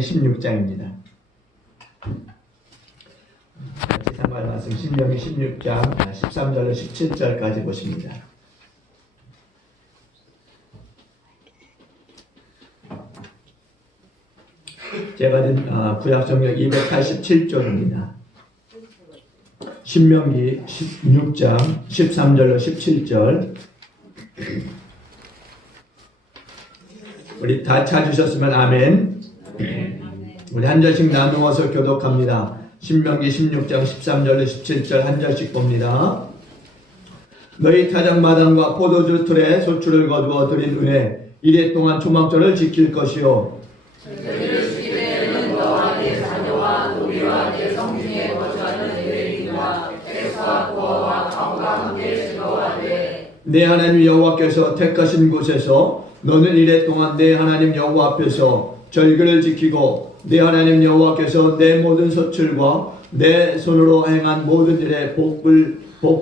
16장입니다. 같이 상관 말씀 신명기 16장 13절로 17절까지 보십니다. 제가 든 구약성경 287쪽입니다. 신명기 16장 13절로 17절. 우리 다 찾으셨으면 아멘. 우리 한 절씩 나누어서 교독합니다. 신명기 16장 13절로 17절 한 절씩 봅니다. 너희 타작마당과 포도주 틀에 소출을 거두어 드린 후에 이래 동안 초막절을 지킬 것이요 너희를 시기에는 너와 네 자녀와 노비와 네 성중에 거주하는 레위인과 백과 고아와 강과 함께 즐거워하되 내 하나님 여호와께서 택하신 곳에서 너는 이래 동안 내 하나님 여호와 앞에서 절기를 지키고 내 하나님 여호와께서 내 모든 소출과 내 손으로 행한 모든 일에 복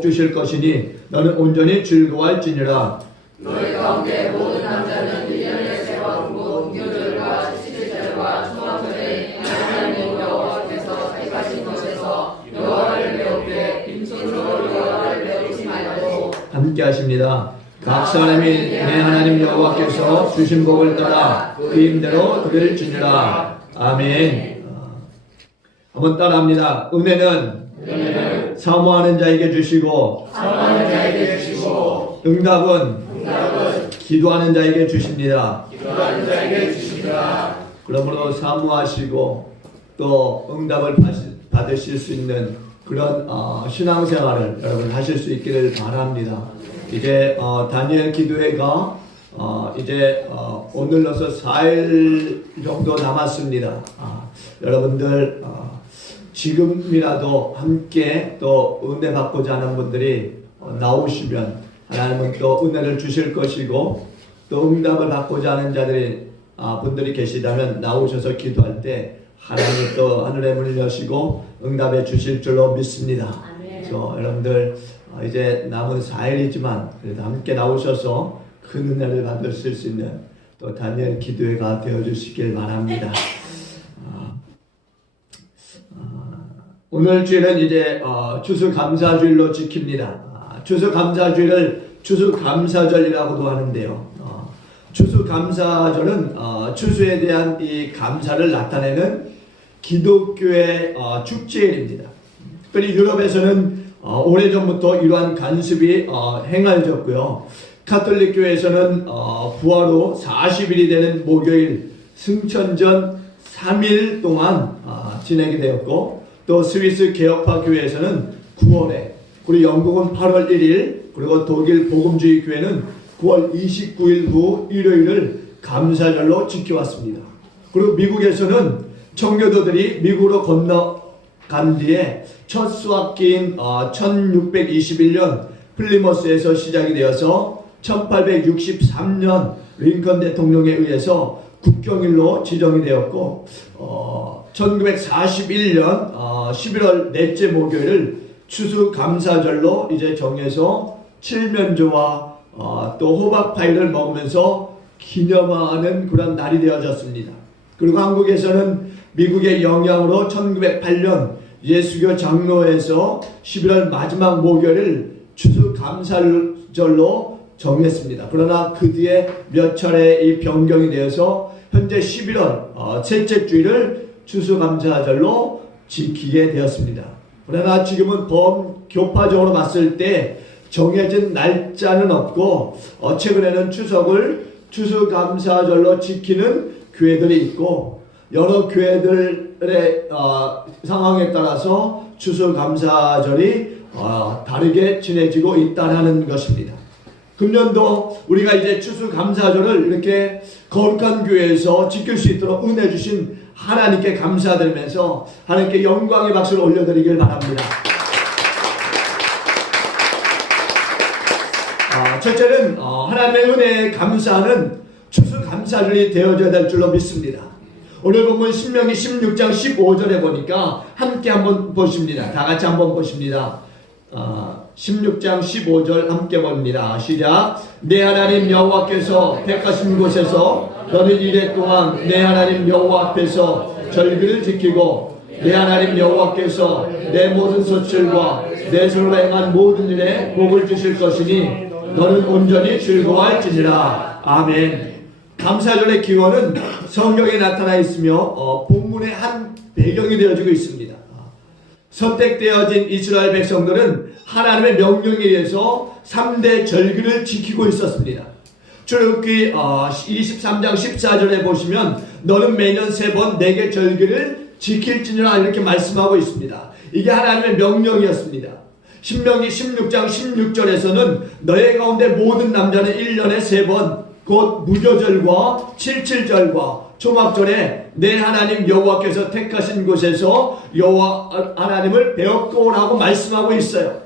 주실 것이니 너는 온전히 즐거워할지니라. 너희 가운데 모든 남자는 1년에 세와 울고 음료절과 칠칠절과 초막절에 하나님 여호와께서 택하신 곳에서 여호와를 배우되 빈손으로 여호와를 배우지 말고 함께 하십니다. 각 사람이 내 하나님 여호와께서 주신 복을 따라 그 힘대로 드릴지니라. 아멘. 한번 따라합니다. 은혜는 사모하는 자에게 주시고 응답은 기도하는 자에게 주십니다. 그러므로 사모하시고 또 응답을 받으실 수 있는 그런 신앙생활을 여러분 하실 수 있기를 바랍니다. 이제 다니엘 기도회가 이제 오늘로서 4일 정도 남았습니다. 여러분들 지금이라도 함께 또 은혜 받고자 하는 분들이 나오시면 하나님은 또 은혜를 주실 것이고 또 응답을 받고자 하는 분들이 계시다면 나오셔서 기도할 때 하나님이 또 하늘의 문을 여시고 응답해 주실 줄로 믿습니다. 그래서 여러분들 이제 남은 4일이지만 그래도 함께 나오셔서 큰 은혜를 받으실 수 있는 또 다니엘 기도회가 되어주시길 바랍니다. 오늘 주일은 이제 추수감사주일로 지킵니다. 추수감사주일을 추수감사절이라고도 하는데요. 추수감사절은 추수에 대한 이 감사를 나타내는 기독교의 축제일입니다. 특별히 유럽에서는 오래전부터 이러한 관습이 행하여졌고요. 카톨릭 교회에서는 부활 후 40일이 되는 목요일 승천전 3일 동안 진행이 되었고 또 스위스 개혁파 교회에서는 9월에 그리고 영국은 8월 1일 그리고 독일 복음주의 교회는 9월 29일 후 일요일을 감사절로 지켜왔습니다. 그리고 미국에서는 청교도들이 미국으로 건너간 뒤에 첫 수학기인 1621년 플리머스에서 시작이 되어서 1863년 링컨 대통령에 의해서 국경일로 지정이 되었고 1941년 11월 넷째 목요일을 추수감사절로 이제 정해서 칠면조와 또 호박파이를 먹으면서 기념하는 그런 날이 되어졌습니다. 그리고 한국에서는 미국의 영향으로 1908년 예수교 장로에서 11월 마지막 목요일을 추수감사절로 정했습니다. 그러나 그 뒤에 몇 차례 이 변경이 되어서 현재 11월 셋째 주일을 추수감사절로 지키게 되었습니다. 그러나 지금은 범교파적으로 봤을 때 정해진 날짜는 없고 최근에는 추석을 추수감사절로 지키는 교회들이 있고 여러 교회들의 상황에 따라서 추수감사절이 다르게 지내지고 있다는 것입니다. 금년도 우리가 이제 추수감사절을 이렇게 거룩한 교회에서 지킬 수 있도록 은혜 주신 하나님께 감사드리면서 하나님께 영광의 박수를 올려드리길 바랍니다. 첫째는 하나님의 은혜에 감사하는 추수감사절이 되어져야 될 줄로 믿습니다. 오늘 본문 신명기 16장 15절에 보니까 함께 한번 보십니다. 다 같이 한번 보십니다. 16장 15절 함께 봅니다. 시작. 내 하나님 여호와께서 택하신 곳에서 너는 이래 동안 내 하나님 여호와 앞에서 절기를 지키고 내 하나님 여호와께서 내 모든 소출과 내 손으로 행한 모든 일에 복을 주실 것이니 너는 온전히 즐거워할지니라. 아멘. 감사절의 기원은 성경에 나타나 있으며 본문의 한 배경이 되어지고 있습니다. 선택되어진 이스라엘 백성들은 하나님의 명령에 의해서 3대 절기를 지키고 있었습니다. 출애굽기 23장 14절에 보시면 너는 매년 3번 내게 절기를 지킬지니라 이렇게 말씀하고 있습니다. 이게 하나님의 명령이었습니다. 신명기 16장 16절에서는 너희 가운데 모든 남자는 1년에 3번 곧 무교절과 칠칠절과 초막절에 내 하나님 여호와께서 택하신 곳에서 여호와 하나님을 배웠고 오라고 말씀하고 있어요.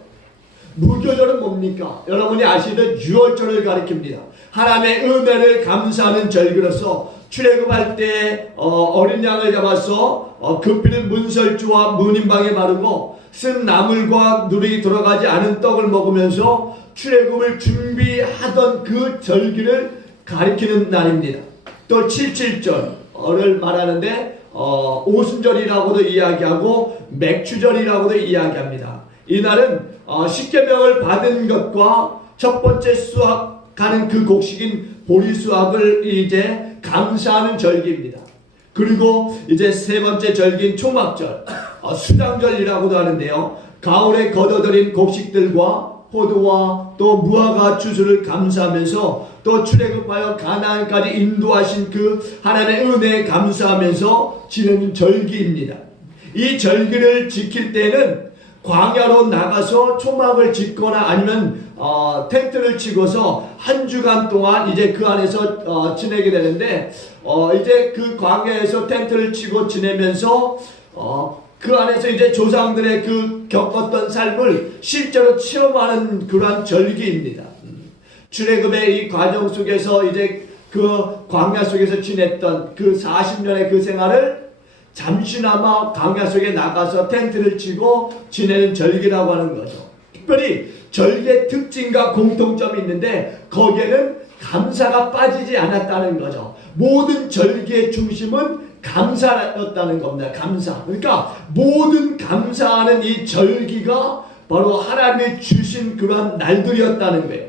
무교절은 뭡니까? 여러분이 아시듯 유월절을 가리킵니다. 하나님의 은혜를 감사하는 절기로서 출애굽할 때 어린 양을 잡아서 급히는 문설주와 문인방에 바르고 쓴 나물과 누룩이 들어가지 않은 떡을 먹으면서 출애굽을 준비하던 그 절기를 가리키는 날입니다. 또 칠칠절을 말하는데 오순절이라고도 이야기하고 맥추절이라고도 이야기합니다. 이날은 십계명을 받은 것과 첫 번째 수확하는 그 곡식인 보리수확을 이제 감사하는 절기입니다. 그리고 이제 세 번째 절기인 초막절, 수장절이라고도 하는데요. 가을에 거둬들인 곡식들과 포도와 또 무화과 추수를 감사하면서 또 출애굽하여 가나안까지 인도하신 그 하나님의 은혜에 감사하면서 지내는 절기입니다. 이 절기를 지킬 때는 광야로 나가서 초막을 짓거나 아니면 텐트를 치고서 한 주간 동안 이제 그 안에서 지내게 되는데 이제 그 광야에서 텐트를 치고 지내면서 그 안에서 이제 조상들의 그 겪었던 삶을 실제로 체험하는 그러한 절기입니다. 출애굽의 이 과정 속에서 이제 그 광야 속에서 지냈던 그 40년의 그 생활을 잠시나마 광야 속에 나가서 텐트를 치고 지내는 절기라고 하는 거죠. 특별히 절기의 특징과 공통점이 있는데 거기에는 감사가 빠지지 않았다는 거죠. 모든 절기의 중심은 감사였다는 겁니다. 감사. 그러니까 모든 감사하는 이 절기가 바로 하나님이 주신 그러한 날들이었다는 거예요.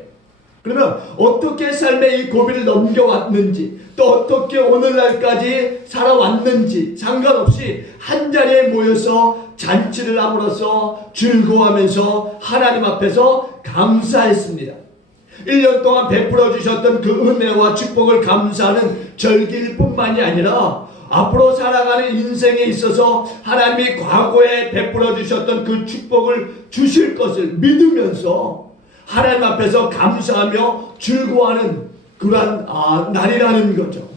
그러면 어떻게 삶의 이 고비를 넘겨왔는지 또 어떻게 오늘날까지 살아왔는지 상관없이 한자리에 모여서 잔치를 함으로써 즐거워하면서 하나님 앞에서 감사했습니다. 1년 동안 베풀어 주셨던 그 은혜와 축복을 감사하는 절기일 뿐만이 아니라 앞으로 살아가는 인생에 있어서 하나님이 과거에 베풀어 주셨던 그 축복을 주실 것을 믿으면서 하나님 앞에서 감사하며 즐거워하는 그러한 날이라는 거죠.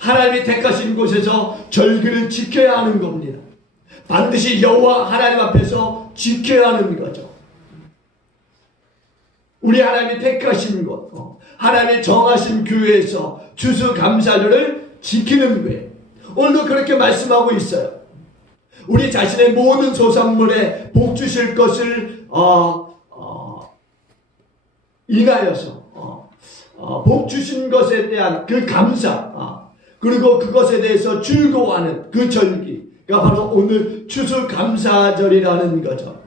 하나님이 택하신 곳에서 절기를 지켜야 하는 겁니다. 반드시 여호와 하나님 앞에서 지켜야 하는 거죠. 우리 하나님이 택하신 곳, 하나님이 정하신 교회에서 추수감사절을 지키는 거예요. 오늘도 그렇게 말씀하고 있어요. 우리 자신의 모든 소산물에 복 주실 것을 인하여서 복 주신 것에 대한 그 감사 그리고 그것에 대해서 즐거워하는 그 절기가 바로 오늘 추수감사절이라는 거죠.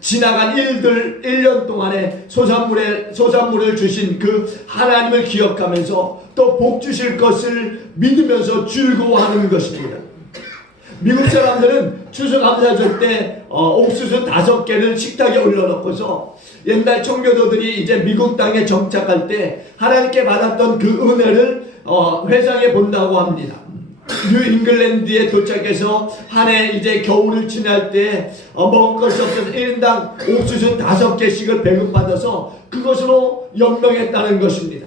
지나간 일들 1년 동안에 소산물을 주신 그 하나님을 기억하면서 또 복 주실 것을 믿으면서 즐거워하는 것입니다. 미국 사람들은 추수감사절 때 옥수수 5개를 식탁에 올려놓고서 옛날 청교도들이 이제 미국 땅에 정착할 때 하나님께 받았던 그 은혜를 회상해 본다고 합니다. 뉴 잉글랜드에 도착해서 한 해 이제 겨울을 지날 때 먹을 것이 없어서 1인당 옥수수 5개씩을 배급받아서 그것으로 연명했다는 것입니다.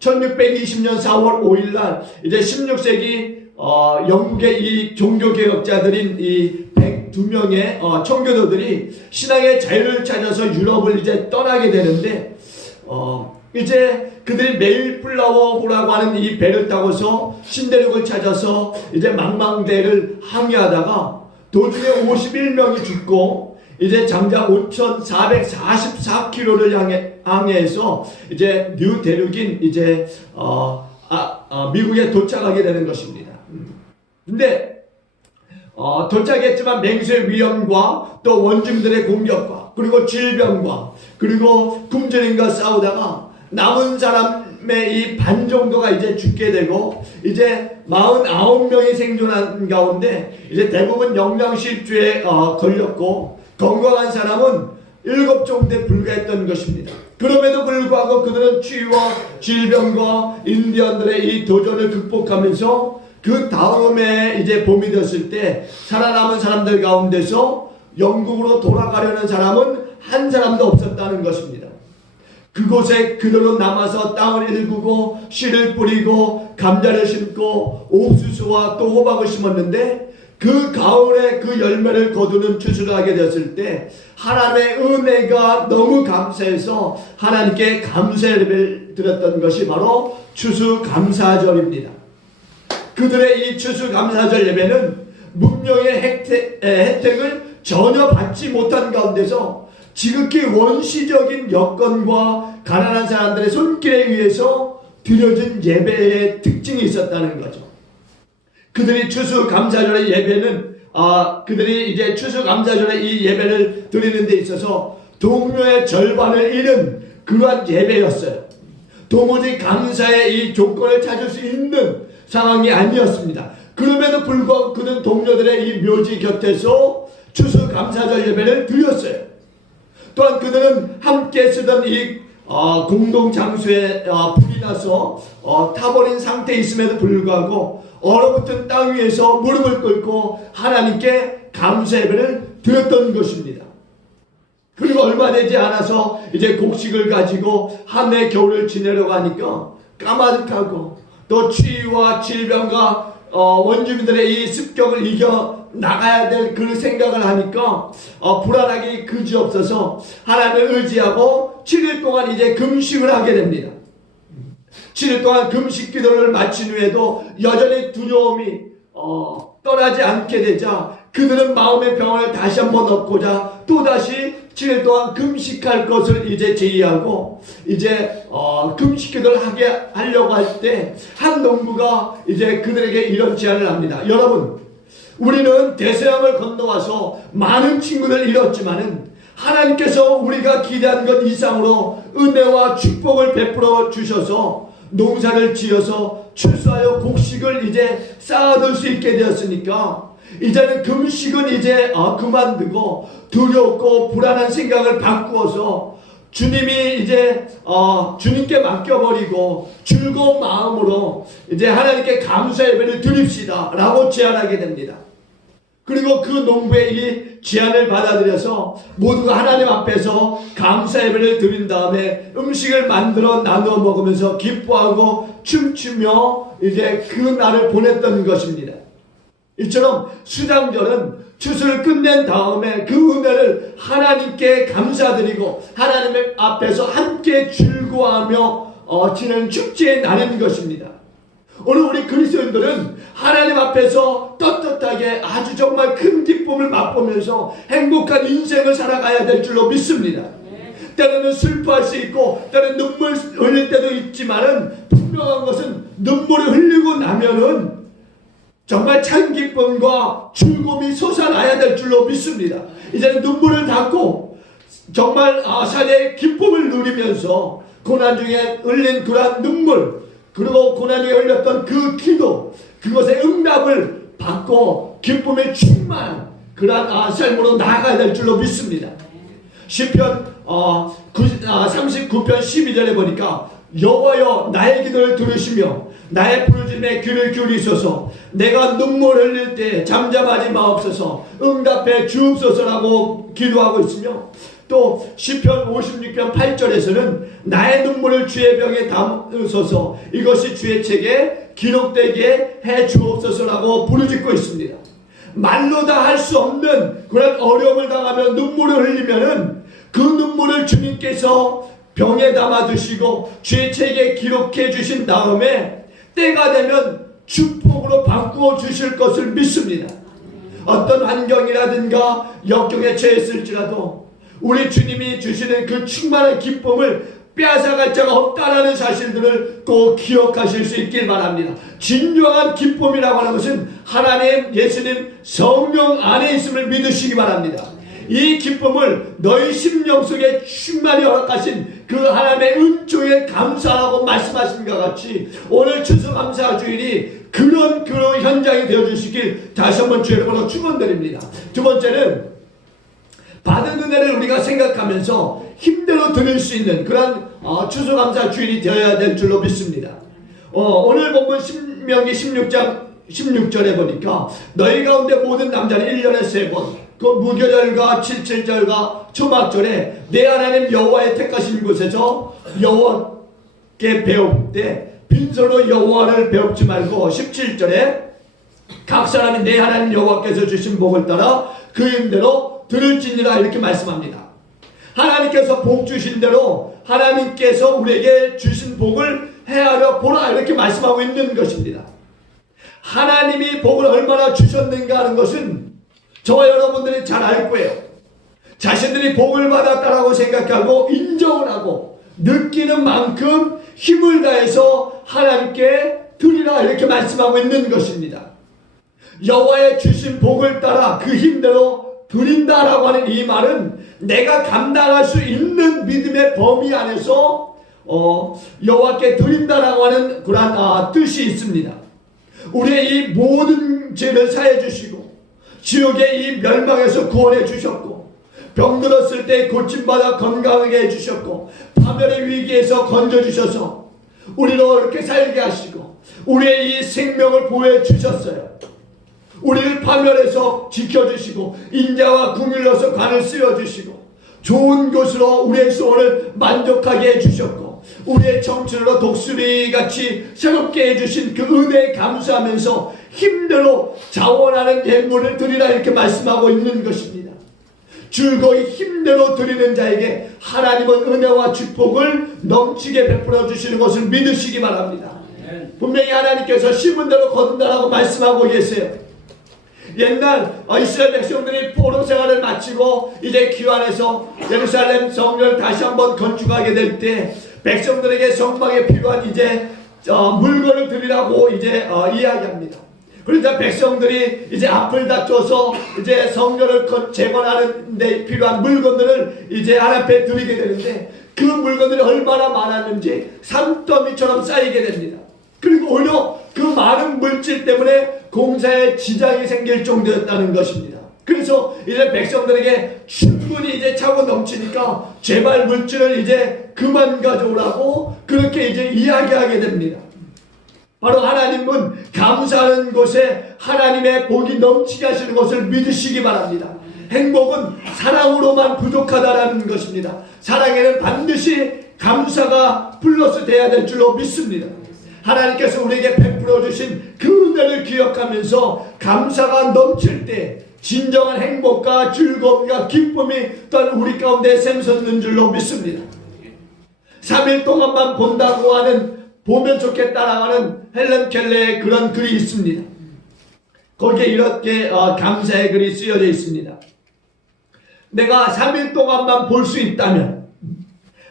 1620년 4월 5일 날 이제 16세기 영국의 이 종교개혁자들인 이 102명의 청교도들이 신앙의 자유를 찾아서 유럽을 이제 떠나게 되는데 이제 그들이 메일플라워호라고 하는 이 배를 타고서 신대륙을 찾아서 이제 망망대해를 항해하다가 도중에 51명이 죽고 이제 장장 5,444km를 향해서 이제 뉴 대륙인 이제 미국에 도착하게 되는 것입니다. 근데 도착했지만 맹수의 위험과 또 원주민들의 공격과 그리고 질병과 그리고 굶주림과 싸우다가 남은 사람의 이 반 정도가 이제 죽게 되고 이제 49명이 생존한 가운데 이제 대부분 영양실조에 걸렸고 건강한 사람은 7 정도에 불과했던 것입니다. 그럼에도 불구하고 그들은 추위와 질병과 인디언들의 이 도전을 극복하면서 그 다음에 이제 봄이 됐을 때 살아남은 사람들 가운데서 영국으로 돌아가려는 사람은 한 사람도 없었다는 것입니다. 그곳에 그대로 남아서 땅을 일구고 씨를 뿌리고 감자를 심고 옥수수와 또 호박을 심었는데 그 가을에 그 열매를 거두는 추수를 하게 되었을 때 하나님의 은혜가 너무 감사해서 하나님께 감사 예배를 드렸던 것이 바로 추수감사절입니다. 그들의 이 추수감사절 예배는 문명의 혜택을 전혀 받지 못한 가운데서 지극히 원시적인 여건과 가난한 사람들의 손길에 의해서 드려진 예배의 특징이 있었다는 거죠. 그들이 추수감사절의 예배는 그들이 이제 추수감사절의 이 예배를 드리는 데 있어서 동료의 절반을 잃은 그러한 예배였어요. 도무지 감사의 이 조건을 찾을 수 있는 상황이 아니었습니다. 그럼에도 불구하고 그는 동료들의 이 묘지 곁에서 추수감사절 예배를 드렸어요. 또한 그들은 함께 쓰던 이 공동장소에 불이 나서 타버린 상태에 있음에도 불구하고 얼어붙은 땅 위에서 무릎을 꿇고 하나님께 감사 예배를 드렸던 것입니다. 그리고 얼마 되지 않아서 이제 곡식을 가지고 한해 겨울을 지내려고 하니까 까마득하고 또 추위와 질병과 원주민들의 이 습격을 이겨 나가야 될 그 생각을 하니까 불안하기 그지없어서 하나님을 의지하고 7일 동안 이제 금식을 하게 됩니다. 7일 동안 금식 기도를 마친 후에도 여전히 두려움이 떠나지 않게 되자 그들은 마음의 평안을 다시 한번 얻고자 또다시 7일 동안 금식할 것을 이제 제의하고 이제 금식 기도를 하려고 할 때 한 농부가 이제 그들에게 이런 제안을 합니다. 여러분, 우리는 대서양을 건너와서 많은 친구들 잃었지만은 하나님께서 우리가 기대한 것 이상으로 은혜와 축복을 베풀어 주셔서 농사를 지어서 추수하여 곡식을 이제 쌓아둘 수 있게 되었으니까 이제는 금식은 이제 그만두고 두렵고 불안한 생각을 바꾸어서 주님이 이제 주님께 맡겨버리고 즐거운 마음으로 이제 하나님께 감사 예배를 드립시다 라고 제안하게 됩니다. 그리고 그 농부의 이 제안을 받아들여서 모두가 하나님 앞에서 감사 예배를 드린 다음에 음식을 만들어 나누어 먹으면서 기뻐하고 춤추며 이제 그 날을 보냈던 것입니다. 이처럼 수장절은 추수를 끝낸 다음에 그 은혜를 하나님께 감사드리고 하나님 앞에서 함께 즐거워하며 지내는 축제의 날인 것입니다. 오늘 우리 그리스도인들은 하나님 앞에서 떳떳하게 아주 정말 큰 기쁨을 맛보면서 행복한 인생을 살아가야 될 줄로 믿습니다. 때로는 슬퍼할 수 있고 때로는 눈물 흘릴 때도 있지만은 분명한 것은 눈물이 흘리고 나면은 정말 참 기쁨과 즐거움이 솟아나야 될 줄로 믿습니다. 이제는 눈물을 닦고 정말 살의 기쁨을 누리면서 고난 중에 흘린 그러한 눈물 그리고 고난 중에 흘렸던 그 기도 그것의 응답을 받고 기쁨에 충만한 그러한 삶으로 나아가야 될 줄로 믿습니다. 시편 39편 12절에 보니까 여호와여 나의 기도를 들으시며 나의 부르짖음에 귀를 기울이소서 내가 눈물 흘릴 때 잠잠하지 마옵소서 응답해 주옵소서라고 기도하고 있으며 또 시편 56편 8절에서는 나의 눈물을 주의 병에 담으소서 이것이 주의 책에 기록되게 해 주옵소서라고 부르짖고 있습니다. 말로 다 할 수 없는 그런 어려움을 당하며 눈물을 흘리면은 그 눈물을 주님께서 병에 담아 두시고 주의 책에 기록해 주신 다음에 때가 되면 축복으로 바꾸어 주실 것을 믿습니다. 어떤 환경이라든가 역경에 처했을지라도 우리 주님이 주시는 그 충만한 기쁨을 빼앗아갈 자가 없다라는 사실들을 꼭 기억하실 수 있길 바랍니다. 진정한 기쁨이라고 하는 것은 하나님, 예수님, 성령 안에 있음을 믿으시기 바랍니다. 이 기쁨을 너희 심령 속에 충만히 허락하신 그 하나님의 은총에 감사하라고 말씀하신 것 같이 오늘 추수감사 주일이 그런 현장이 되어주시길 다시 한번 주의 이름으로 축원드립니다. 두 번째는 받은 은혜를 우리가 생각하면서 힘대로 드릴 수 있는 그런 추수감사 주일이 되어야 될 줄로 믿습니다. 오늘 본문 신명기 16장 16절에 보니까 너희 가운데 모든 남자는 1년에 3번 그 무교절과 칠칠절과 초막절에 내 하나님 여호와의 택하신 곳에서 여호와께 배울 때 빈손으로 여호와를 배웁지 말고 17절에 각 사람이 내 하나님 여호와께서 주신 복을 따라 그 힘대로 들을지니라 이렇게 말씀합니다. 하나님께서 복 주신 대로 하나님께서 우리에게 주신 복을 헤아려 보라 이렇게 말씀하고 있는 것입니다. 하나님이 복을 얼마나 주셨는가 하는 것은 저와 여러분들이 잘 알 거예요. 자신들이 복을 받았다라고 생각하고 인정을 하고 느끼는 만큼 힘을 다해서 하나님께 드리라 이렇게 말씀하고 있는 것입니다. 여호와의 주신 복을 따라 그 힘대로 드린다라고 하는 이 말은 내가 감당할 수 있는 믿음의 범위 안에서 여호와께 드린다라고 하는 그러한 뜻이 있습니다. 우리의 이 모든 죄를 사해 주시고 지옥의 이 멸망에서 구원해 주셨고 병들었을 때 고침받아 건강하게 해주셨고 파멸의 위기에서 건져주셔서 우리로 이렇게 살게 하시고 우리의 이 생명을 보호해 주셨어요. 우리를 파멸해서 지켜주시고 인자와 궁일러서 관을 쓰여주시고 좋은 곳으로 우리의 소원을 만족하게 해주셨고 우리의 청춘으로 독수리같이 새롭게 해주신 그 은혜에 감사하면서 힘대로 자원하는 예물을 드리라 이렇게 말씀하고 있는 것입니다. 즐거이 힘대로 드리는 자에게 하나님은 은혜와 축복을 넘치게 베풀어 주시는 것을 믿으시기 바랍니다. 분명히 하나님께서 심은 대로 거둔다라고 말씀하고 계세요. 옛날 이스라엘 백성들이 포로 생활을 마치고 이제 귀환해서 예루살렘 성전을 다시 한번 건축하게 될 때 백성들에게 성막에 필요한 이제 물건을 드리라고 이제 이야기합니다. 그러니까 백성들이 이제 앞을 다퉈서 이제 성전을 재건하는 데 필요한 물건들을 이제 하나님 앞에 드리게 되는데 그 물건들이 얼마나 많았는지 산더미처럼 쌓이게 됩니다. 그리고 오히려 그 많은 물질 때문에 공사에 지장이 생길 정도였다는 것입니다. 그래서 이제 백성들에게 충분히 이제 차고 넘치니까 제발 물질을 이제 그만 가져오라고 그렇게 이제 이야기하게 됩니다. 바로 하나님은 감사하는 곳에 하나님의 복이 넘치게 하시는 것을 믿으시기 바랍니다. 행복은 사랑으로만 부족하다라는 것입니다. 사랑에는 반드시 감사가 플러스 돼야 될 줄로 믿습니다. 하나님께서 우리에게 베풀어 주신 그 은혜를 기억하면서 감사가 넘칠 때 진정한 행복과 즐거움과 기쁨이 또한 우리 가운데 샘솟는 줄로 믿습니다. 3일 동안만 본다고 하는 보면 좋겠다라고 하는 헬렌 켈러의 그런 글이 있습니다. 거기에 이렇게 감사의 글이 쓰여져 있습니다. 내가 3일 동안만 볼 수 있다면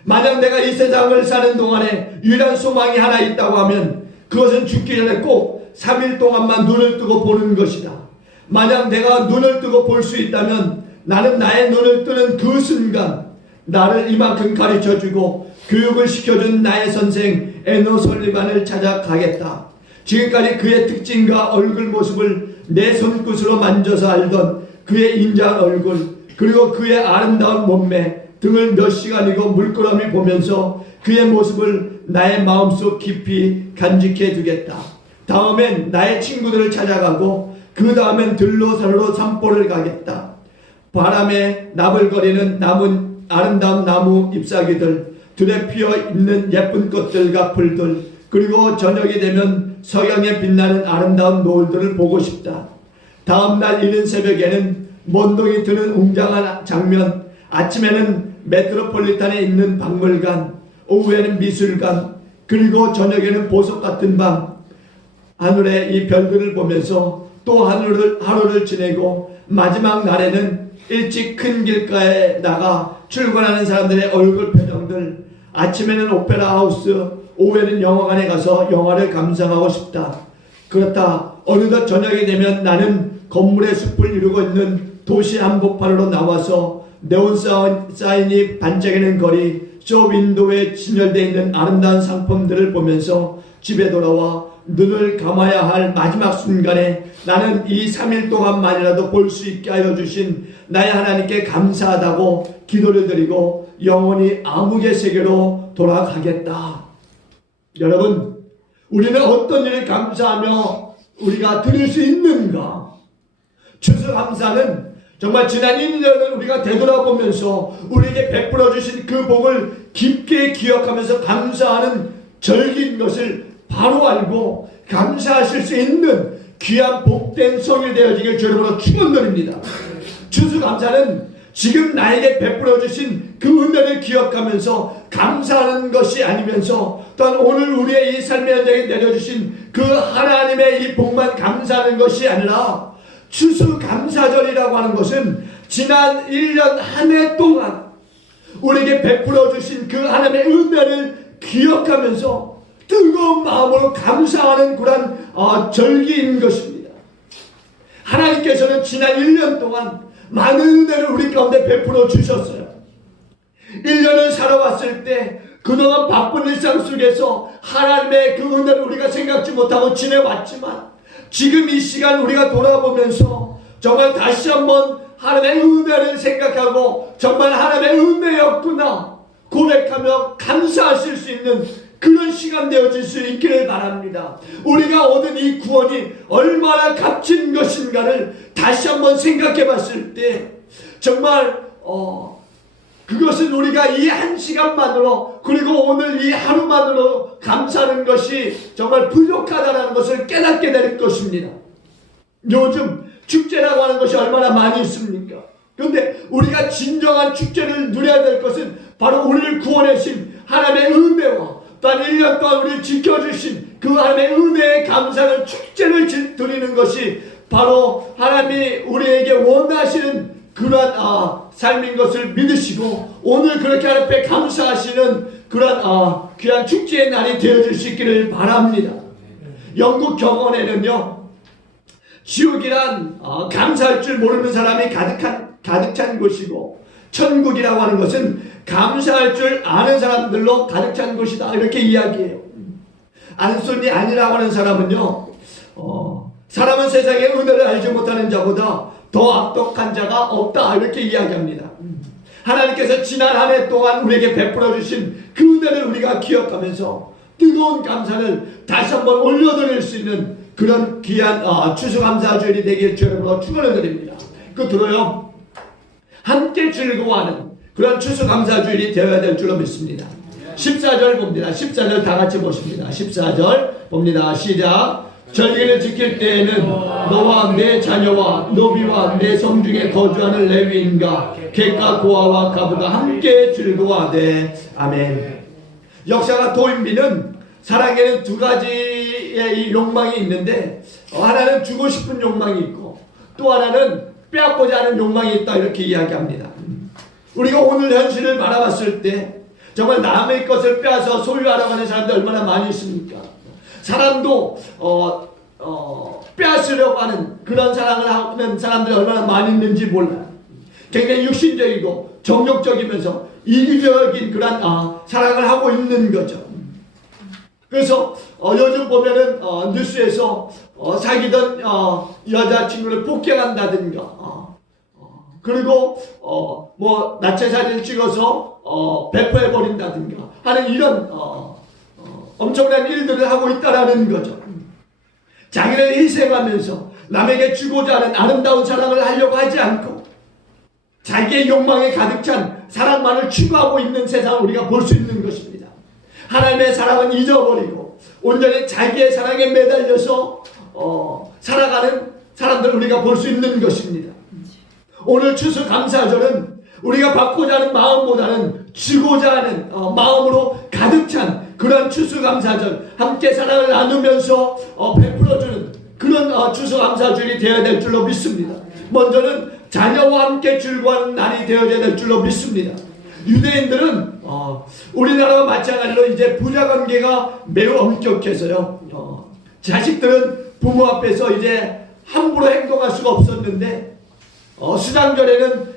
만약 내가 이 세상을 사는 동안에 유일한 소망이 하나 있다고 하면 그것은 죽기 전에 꼭 3일 동안만 눈을 뜨고 보는 것이다. 만약 내가 눈을 뜨고 볼 수 있다면 나는 나의 눈을 뜨는 그 순간 나를 이만큼 가르쳐주고 교육을 시켜준 나의 선생 에노 설리반을 찾아가겠다. 지금까지 그의 특징과 얼굴 모습을 내 손끝으로 만져서 알던 그의 인자한 얼굴 그리고 그의 아름다운 몸매 등을 몇 시간이고 물끄러미 보면서 그의 모습을 나의 마음속 깊이 간직해 두겠다. 다음엔 나의 친구들을 찾아가고 그 다음엔 들로 산으로 산보를 가겠다. 바람에 나불거리는 아름다운 나무 잎사귀들 들에 피어 있는 예쁜 꽃들과 풀들 그리고 저녁이 되면 석양에 빛나는 아름다운 노을들을 보고 싶다. 다음날 이른 새벽에는 먼동이 드는 웅장한 장면 아침에는 메트로폴리탄에 있는 박물관 오후에는 미술관 그리고 저녁에는 보석 같은 밤 하늘의 이 별들을 보면서 또 하루를 지내고 마지막 날에는 일찍 큰 길가에 나가 출근하는 사람들의 얼굴 표정들, 아침에는 오페라 하우스, 오후에는 영화관에 가서 영화를 감상하고 싶다. 그렇다 어느덧 저녁이 되면 나는 건물의 숲을 이루고 있는 도시 한복판으로 나와서 네온 사인이 반짝이는 거리, 쇼 윈도우에 진열되어 있는 아름다운 상품들을 보면서 집에 돌아와 눈을 감아야 할 마지막 순간에 나는 이 3일 동안만이라도 볼 수 있게 하여 주신 나의 하나님께 감사하다고 기도를 드리고 영원히 암흑의 세계로 돌아가겠다. 여러분, 우리는 어떤 일을 감사하며 우리가 드릴 수 있는가? 추수감사는 정말 지난 1년을 우리가 되돌아보면서 우리에게 베풀어 주신 그 복을 깊게 기억하면서 감사하는 절기인 것을 바로 알고 감사하실 수 있는 귀한 복된 성이 되어지길 주님으로 축원드립니다. 추수감사는 지금 나에게 베풀어 주신 그 은혜를 기억하면서 감사하는 것이 아니면서 또한 오늘 우리의 이 삶의 현장에 내려주신 그 하나님의 이 복만 감사하는 것이 아니라 추수감사절이라고 하는 것은 지난 1년 한 해 동안 우리에게 베풀어 주신 그 하나님의 은혜를 기억하면서 뜨거운 마음으로 감사하는 그런 절기인 것입니다. 하나님께서는 지난 1년 동안 많은 은혜를 우리 가운데 베풀어 주셨어요. 1년을 살아왔을 때 그동안 바쁜 일상 속에서 하나님의 그 은혜를 우리가 생각지 못하고 지내왔지만 지금 이 시간 우리가 돌아보면서 정말 다시 한번 하나님의 은혜를 생각하고 정말 하나님의 은혜였구나 고백하며 감사하실 수 있는 그런 시간 되어질 수 있기를 바랍니다. 우리가 얻은 이 구원이 얼마나 값진 것인가를 다시 한번 생각해 봤을 때 정말 그것은 우리가 이 한 시간만으로 그리고 오늘 이 하루만으로 감사하는 것이 정말 부족하다는 것을 깨닫게 될 것입니다. 요즘 축제라고 하는 것이 얼마나 많이 있습니까? 그런데 우리가 진정한 축제를 누려야 될 것은 바로 우리를 구원해 주신 하나님의 은혜와 또한 1년 동안 우리를 지켜주신 그 하나님의 은혜에 감사하는 축제를 드리는 것이 바로 하나님이 우리에게 원하시는 그러한 삶인 것을 믿으시고 오늘 그렇게 하나님 앞에 감사하시는 그러한 귀한 축제의 날이 되어줄 수 있기를 바랍니다. 영국 경원에는요, 지옥이란 감사할 줄 모르는 사람이 가득 찬 곳이고 천국이라고 하는 것은 감사할 줄 아는 사람들로 가득 찬 곳이다 이렇게 이야기해요. 안손이 아니라고 하는 사람은요, 사람은 세상의 은혜를 알지 못하는 자보다 더 악독한 자가 없다 이렇게 이야기합니다. 하나님께서 지난 한 해 동안 우리에게 베풀어 주신 그 은혜를 우리가 기억하면서 뜨거운 감사를 다시 한번 올려드릴 수 있는 그런 귀한 추수감사주일이 되길 주님으로 축원을 드립니다. 끝으로요, 함께 즐거워하는 그런 추수감사주일이 되어야 될 줄로 믿습니다. 14절 봅니다. 14절 다 같이 보십니다. 14절 봅니다. 시작. 절기를 지킬 때에는 너와 내 자녀와 너비와 내 성중에 거주하는 레위인과 객과 고아와 가부가 함께 즐거워하되. 아멘. 역사가 도인비는 사랑에는 두 가지의 이 욕망이 있는데 하나는 주고 싶은 욕망이 있고 또 하나는 빼앗고자 하는 욕망이 있다 이렇게 이야기합니다. 우리가 오늘 현실을 바라봤을 때 정말 남의 것을 빼앗아 소유하려고 하는 사람들 얼마나 많이 있습니까? 사람도 빼앗으려고 하는 그런 사랑을 하는 사람들이 얼마나 많이 있는지 몰라요. 굉장히 육신적이고 정욕적이면서 이기적인 그런 사랑을 하고 있는 거죠. 그래서 요즘 보면은 뉴스에서 사귀던 여자친구를 폭행한다든가 그리고 뭐 나체 사진을 찍어서 배포해버린다든가 하는 이런 엄청난 일들을 하고 있다라는 거죠. 자기를 희생하면서 남에게 주고자 하는 아름다운 사랑을 하려고 하지 않고 자기의 욕망에 가득 찬 사랑만을 추구하고 있는 세상을 우리가 볼 수 있는 것입니다. 하나님의 사랑은 잊어버리고 온전히 자기의 사랑에 매달려서 살아가는 사람들을 우리가 볼 수 있는 것입니다. 오늘 추수감사절은 우리가 받고자 하는 마음보다는 주고자 하는 마음으로 가득 찬 그런 추수감사절, 함께 사랑을 나누면서 베풀어주는 그런 추수감사주일이 되어야 될 줄로 믿습니다. 먼저는 자녀와 함께 즐거워하는 날이 되어야 될 줄로 믿습니다. 유대인들은 우리나라와 마찬가지로 이제 부자관계가 매우 엄격해서요. 자식들은 부모 앞에서 이제 함부로 행동할 수가 없었는데 수장절에는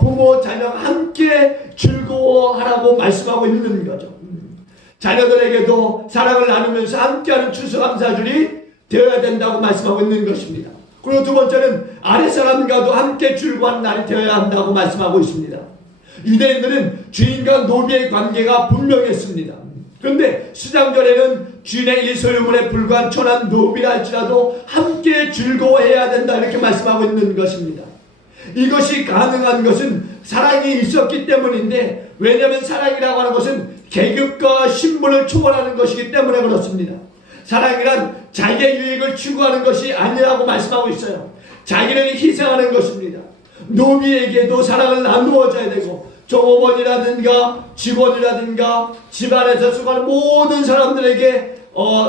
부모 자녀가 함께 즐거워하라고 말씀하고 있는 거죠. 자녀들에게도 사랑을 나누면서 함께하는 추수감사주일이 되어야 된다고 말씀하고 있는 것입니다. 그리고 두 번째는 아랫사람과도 함께 즐거워하는 날이 되어야 한다고 말씀하고 있습니다. 유대인들은 주인과 노비의 관계가 분명했습니다. 그런데 수장절에는 주인의 일소유물에 불과한 천한 노비라 할지라도 함께 즐거워해야 된다 이렇게 말씀하고 있는 것입니다. 이것이 가능한 것은 사랑이 있었기 때문인데, 왜냐하면 사랑이라고 하는 것은 계급과 신분을 초월하는 것이기 때문에 그렇습니다. 사랑이란 자기의 유익을 추구하는 것이 아니라고 말씀하고 있어요. 자기를 희생하는 것입니다. 노비에게도 사랑을 나누어줘야 되고, 종업원이라든가 직원이라든가 집안에서 수고하는 모든 사람들에게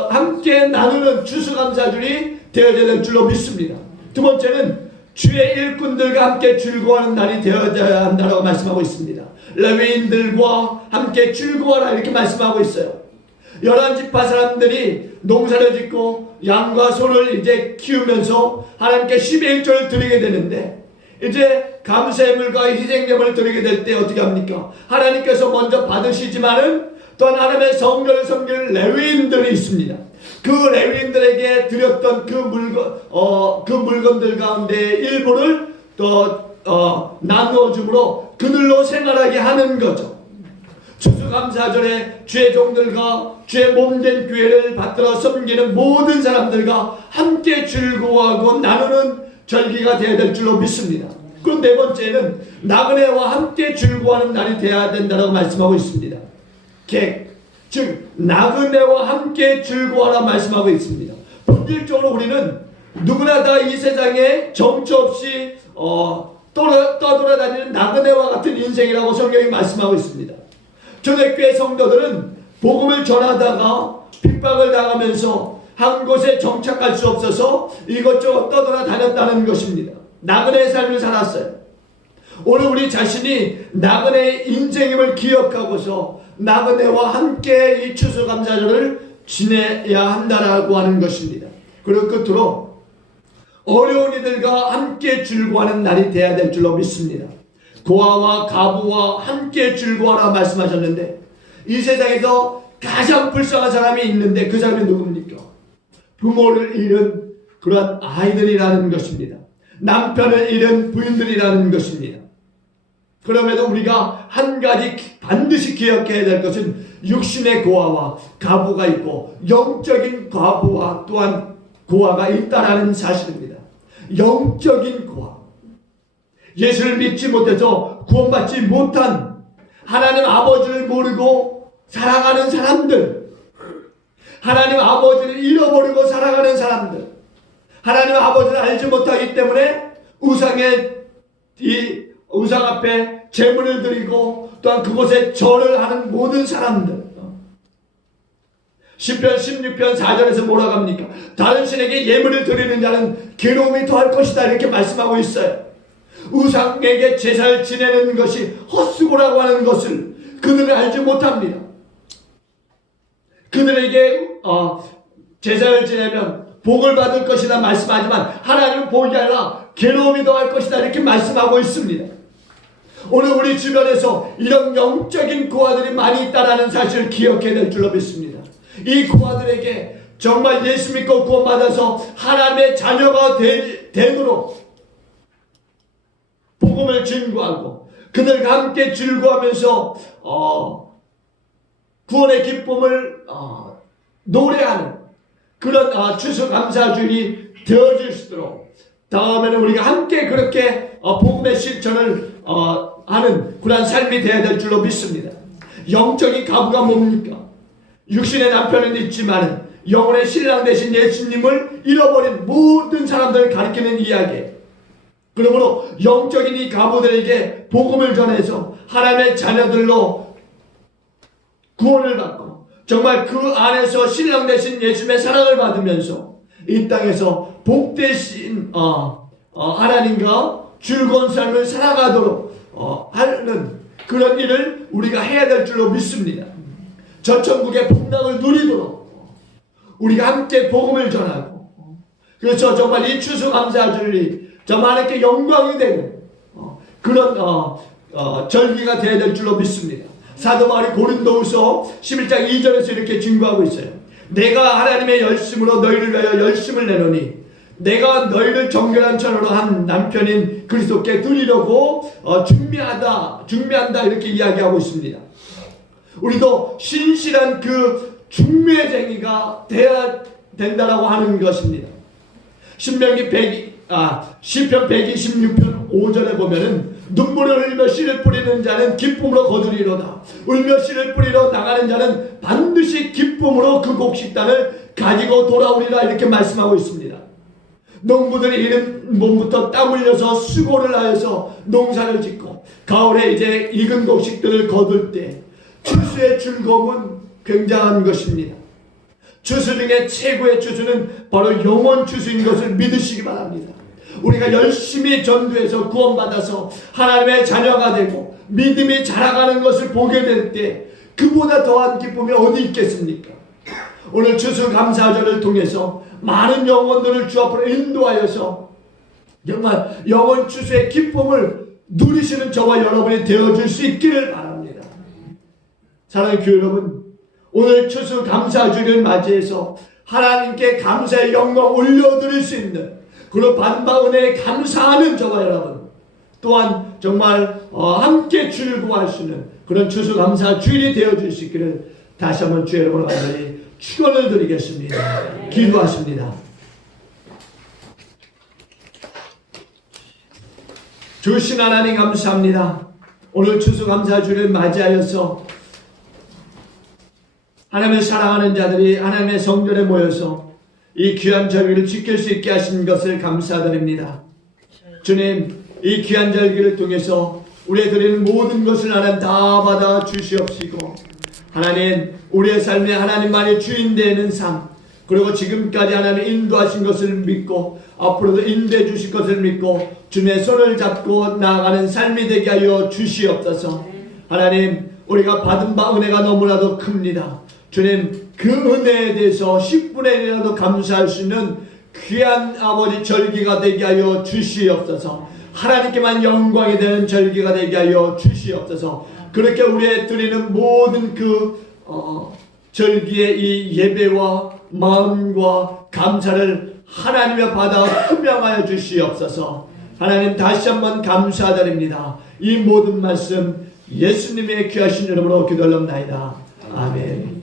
함께 나누는 추수감사주일이 되어야 될 줄로 믿습니다. 두 번째는 주의 일꾼들과 함께 즐거워하는 날이 되어야 한다고 말씀하고 있습니다. 레위인들과 함께 즐거워하라 이렇게 말씀하고 있어요. 11지파 사람들이 농사를 짓고 양과 소를 이제 키우면서 하나님께 10의 1조를 드리게 되는데, 이제 감사의물과 희생제물을 드리게 될 때 어떻게 합니까? 하나님께서 먼저 받으시지만은 또한 하나님의 성전을 섬길 레위인들이 있습니다. 그 레위인들에게 드렸던 그 물건들 가운데 일부를 또 나누어 줌으로 그들로 생활하게 하는 거죠. 추수감사절에 주의 종들과 주의 몸된 교회를 받들어 섬기는 모든 사람들과 함께 즐거워하고 나누는 절기가 되어야 될 줄로 믿습니다. 그리고 네 번째는 나그네와 함께 즐거워하는 날이 되어야 된다고 말씀하고 있습니다. 즉 나그네와 함께 즐거워하라 말씀하고 있습니다. 본질적으로 우리는 누구나 다 이 세상에 정처 없이 떠돌아다니는 나그네와 같은 인생이라고 성경이 말씀하고 있습니다. 초대교회 성도들은 복음을 전하다가 핍박을 당하면서 한 곳에 정착할 수 없어서 이것저것 떠돌아다녔다는 것입니다. 나그네의 삶을 살았어요. 오늘 우리 자신이 나그네의 인생임을 기억하고서 나그네와 함께 이 추수감사절을 지내야 한다라고 하는 것입니다. 그리고 끝으로 어려운 이들과 함께 즐거워하는 날이 되어야 될 줄로 믿습니다. 고아와 가부와 함께 즐거워하라 말씀하셨는데, 이 세상에서 가장 불쌍한 사람이 있는데 그 사람이 누굽니까? 부모를 잃은 그런 아이들이라는 것입니다. 남편을 잃은 부인들이라는 것입니다. 그럼에도 우리가 한 가지 반드시 기억해야 될 것은 육신의 고아와 가부가 있고 영적인 가부와 또한 고아가 있다라는 사실입니다. 영적인 고아, 예수를 믿지 못해서 구원받지 못한 하나님 아버지를 모르고 살아가는 사람들, 하나님 아버지를 잃어버리고 살아가는 사람들, 하나님 아버지를 알지 못하기 때문에 우상 앞에 제물을 드리고 또한 그곳에 절을 하는 모든 사람들. 시편 16편 4절에서 뭐라고 합니까? 다른 신에게 예물을 드리는 자는 괴로움이 더할 것이다 이렇게 말씀하고 있어요. 우상에게 제사를 지내는 것이 헛수고라고 하는 것을 그들은 알지 못합니다. 그들에게 제사를 지내면 복을 받을 것이다 말씀하지만 하나님은 복이 아니라 괴로움이 더할 것이다 이렇게 말씀하고 있습니다. 오늘 우리 주변에서 이런 영적인 고아들이 많이 있다는 사실을 기억해야 될 줄로 믿습니다. 이 고아들에게 정말 예수 믿고 구원받아서 하나님의 자녀가 되도록 복음을 증거하고 그들과 함께 즐거워하면서 구원의 기쁨을 노래하는 그런 추수감사주일이 되어질 수 있도록 다음에는 우리가 함께 그렇게 복음의 실천을 하는 그런 삶이 되어야 될 줄로 믿습니다. 영적인 가부가 뭡니까? 육신의 남편은 있지만 영혼의 신랑 되신 예수님을 잃어버린 모든 사람들을 가리키는 이야기예요. 그러므로 영적인 이 가부들에게 복음을 전해서 하나님의 자녀들로 구원을 받고 정말 그 안에서 신랑 되신 예수님의 사랑을 받으면서 이 땅에서 복되신 하나님과 즐거운 삶을 살아가도록 하는 그런 일을 우리가 해야 될 줄로 믿습니다. 저 천국의 복락을 누리도록 우리가 함께 복음을 전하고, 그래서 정말 이 추수감사절이 정말 하나님께 영광이 되는 그런 절기가 되어야 될 줄로 믿습니다. 사도 바울이 고린도후서 11장 2절에서 이렇게 증거하고 있어요. 내가 하나님의 열심으로 너희를 위하여 열심을 내노니 내가 너희를 정결한 천으로 한 남편인 그리스도께 드리려고 중매한다 이렇게 이야기하고 있습니다. 우리도 신실한 그 중매쟁이가 되어야 된다라고 하는 것입니다. 시편 126편 5절에 보면은 눈물을 흘리며 씨를 뿌리는 자는 기쁨으로 거두리로다. 울며 씨를 뿌리러 나가는 자는 반드시 기쁨으로 그 곡식단을 가지고 돌아오리라 이렇게 말씀하고 있습니다. 농부들이 이른 몸부터 땀 흘려서 수고를 하여서 농사를 짓고 가을에 이제 익은 곡식들을 거둘 때 추수의 즐거움은 굉장한 것입니다. 추수 중에 최고의 추수는 바로 영원 추수인 것을 믿으시기 바랍니다. 우리가 열심히 전도해서 구원받아서 하나님의 자녀가 되고 믿음이 자라가는 것을 보게 될 때 그보다 더한 기쁨이 어디 있겠습니까? 오늘 추수감사절을 통해서 많은 영혼들을 주 앞으로 인도하여서 정말 영원 추수의 기쁨을 누리시는 저와 여러분이 되어줄 수 있기를 바랍니다. 사랑하는 교회 여러분, 오늘 추수감사주를 맞이해서 하나님께 감사의 영광 올려드릴 수 있는 그리고 받은 은혜에 감사하는 저와 여러분, 또한 정말 함께 즐거워할 수 있는 그런 추수감사 주일이 되어줄 수 있기를 다시 한번 주 여러분을 간절히 축원을 드리겠습니다. 기도하십니다. 주신 하나님 감사합니다. 오늘 추수감사 주일을 맞이하여서 하나님을 사랑하는 자들이 하나님의 성전에 모여서 이 귀한 절기를 지킬 수 있게 하신 것을 감사드립니다. 주님, 이 귀한 절기를 통해서 우리의 드리는 모든 것을 하나님 다 받아 주시옵시고, 하나님 우리의 삶에 하나님만이 주인 되는 삶, 그리고 지금까지 하나님 인도하신 것을 믿고 앞으로도 인도해 주실 것을 믿고 주님의 손을 잡고 나아가는 삶이 되게 하여 주시옵소서. 하나님, 우리가 받은 바 은혜가 너무나도 큽니다. 주님, 그 은혜에 대해서 10분의 1이라도 감사할 수 있는 귀한 아버지 절기가 되게 하여 주시옵소서. 하나님께만 영광이 되는 절기가 되게 하여 주시옵소서. 그렇게 우리의 드리는 모든 절기의 이 예배와 마음과 감사를 하나님의 받아 흠양하여 주시옵소서. 하나님, 다시 한번 감사드립니다. 이 모든 말씀 예수님의 귀하신 이름으로 기도합나이다. 아멘.